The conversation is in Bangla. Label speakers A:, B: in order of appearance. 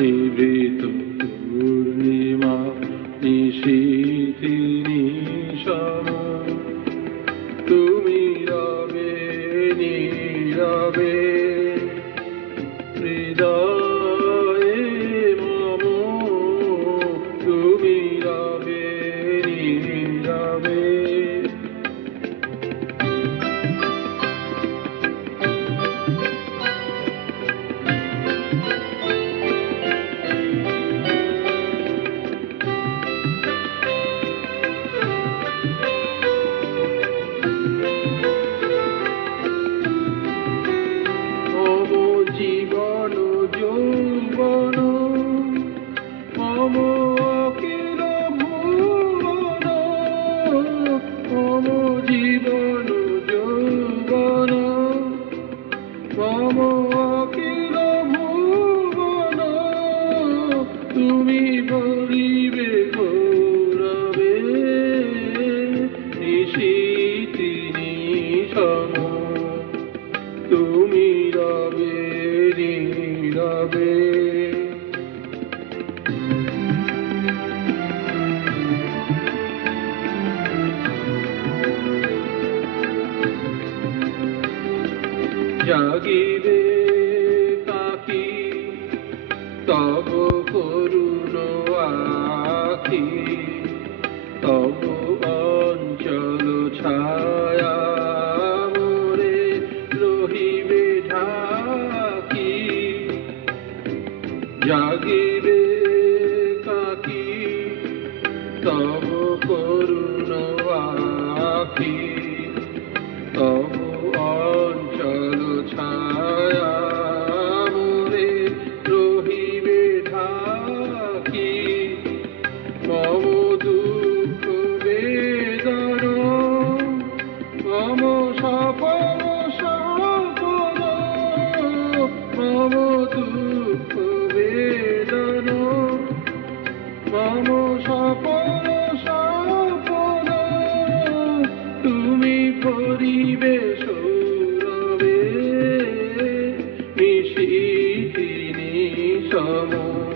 A: নিভৃত পূর্ণিমা নিশীথি নিশম তুমি রবে নীরবে হৃদয়ে মম। তুমি রবে নীরবে। মম মম জাগিবে কাকি, তব করুণ আখি, তব অঞ্চল ছায়া মোরে রহিবে ঢাকি। জাগিবে কাকি, তব করুণ আখি। amo.